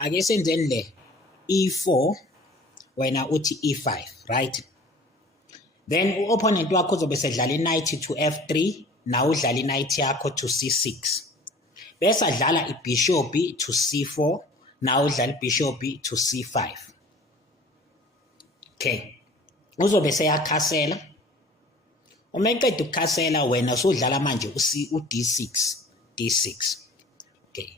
ake senzeni le e4 wena uthi e5, right? Then u-opponent wakho uzobe sedlala i-knight to f3, nawe udlala i-knight yakho to c6. Bese adlala ibishop to c4, nawe udlala ibishop to c5. Okay. Uzobe seyakhasela. Uma eqeda ukukhasela wena usudlala manje u-d6, d6. Okay.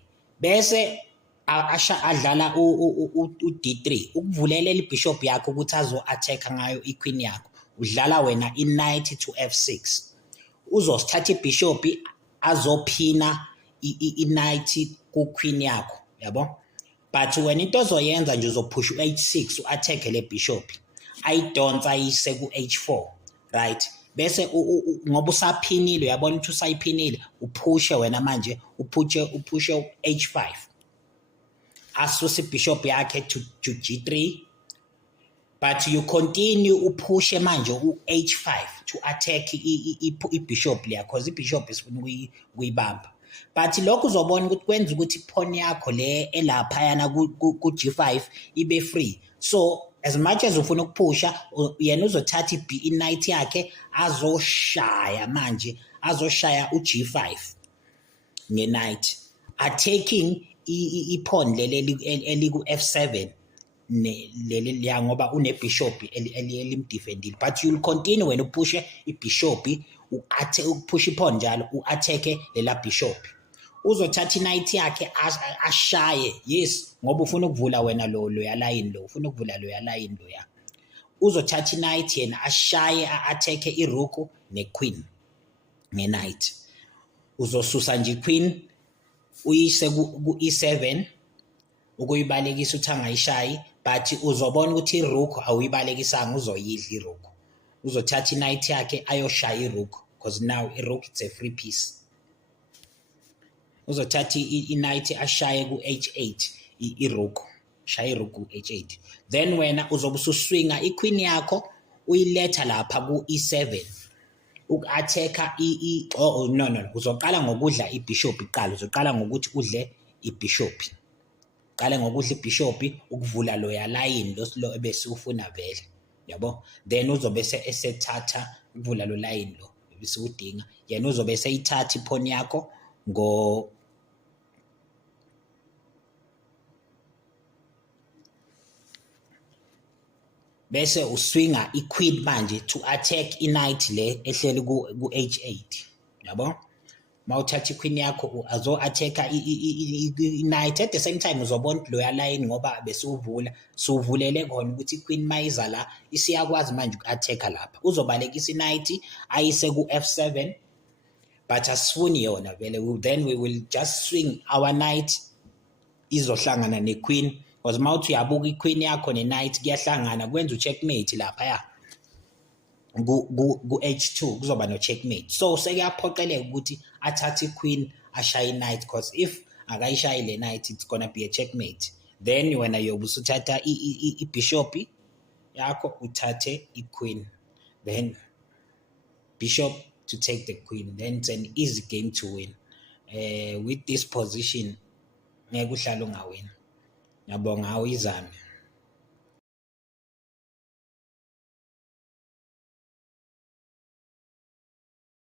Bese adlala u-d3 ukuvulelela ibishop yakho ukuthi azo-attack ngayo iqueen yakho. Udlala wena i-knight to f6. Uzosithatha ibishop azophina i-knight ku-queen yakho, yabo? But wena into ozoyenza nje uzophusha u-h6 u-attack le bishop. Ayidonsa ayise ku-h4, right? Bese ngoba usaphinile, uyabona ukuthi usayiphinile, uphushe wena manje, uphushe u-h5. Asuse ibishop yakhe to g3. But you continue uphushe manje u-h5 to attack ibishop leya, because ibishop isifuna ukuyibamba. But lokhu uzobona ukuthi kwenza ukuthi ipawn yakho le elaphayana ku-g5 ibe free. So as much as ufuna ukuphusha, yena uzothatha i-knight yakhe azoshaya manje, azoshaya u-g5 nge-knight, attacking ipawn leli eliku-f7 liya ngoba une-bishop elimdefendile. But you'll continue wena uphushe ibishop, uphushe ipawn njalo, u-attack lela bishop. Uzothatha i-knight yakhe ashaye, yes, ngoba ufuna ukuvula wena loya line lo, ufuna ukuvula loya line loya. Uzothatha i-knight yena ashaye, a-attack irook ne-queen nge-knight. Uzosusa nje i-queen uyise ku-e7 ukuyibalekisa ukuthi angayishayi, but uzobona ukuthi irook awuyibalekisanga, uzoyidla irook. Uzothatha i-knight yakhe ayoshaya irook, because now irook it's a free piece. Uzothatha i-knight ashaye ku-h8 irook, shaya irook ku-h8. Then wena uzobe ususwinga iqueen yakho uyiletha lapha ku-e7 uku-attack no, uzoqala ngokudla ibishop iqala, uzoqala ngokuthi udle ibishop. Qala ngokudla ibishop ukuvula loya line lo bese ufuna vele, yabo? Then uzobe esethatha ukuvula lo line lo bese udinga, yena uzobe seyithatha ipawn yakho bese uswinga iqueen manje to attack i-knight le ehleli ku-h8, yabo? Mawuthatha iqueen yakho azo-attack i-knight, at the same time uzobona ukuthi loya line ngoba bese uvula, suvulele khona ukuthi iqueen mayiza la isiyakwazi manje uku-attack lapha. Uzobalekisa i-knight ayise ku-f7, but asifuni yona vele. Then we will just swing our knight izohlangana ne-queen, because mawuthi uyabuka iqueen yakho ne-knight kuyahlangana, kwenza u-checkmate lapha ya ku-h2 kuzoba no-checkmate. So sekuyaphoqeleka ukuthi athathe iqueen ashaye i-knight, because if akayishayi le knight it's gonna be a checkmate. Then wena yobe usuthatha ibishop yakho uthathe iqueen, then bishop to take the queen, then it's an easy game to win. With this position ngeke uhlale ungawina. Ngiyabonga, awuyizame.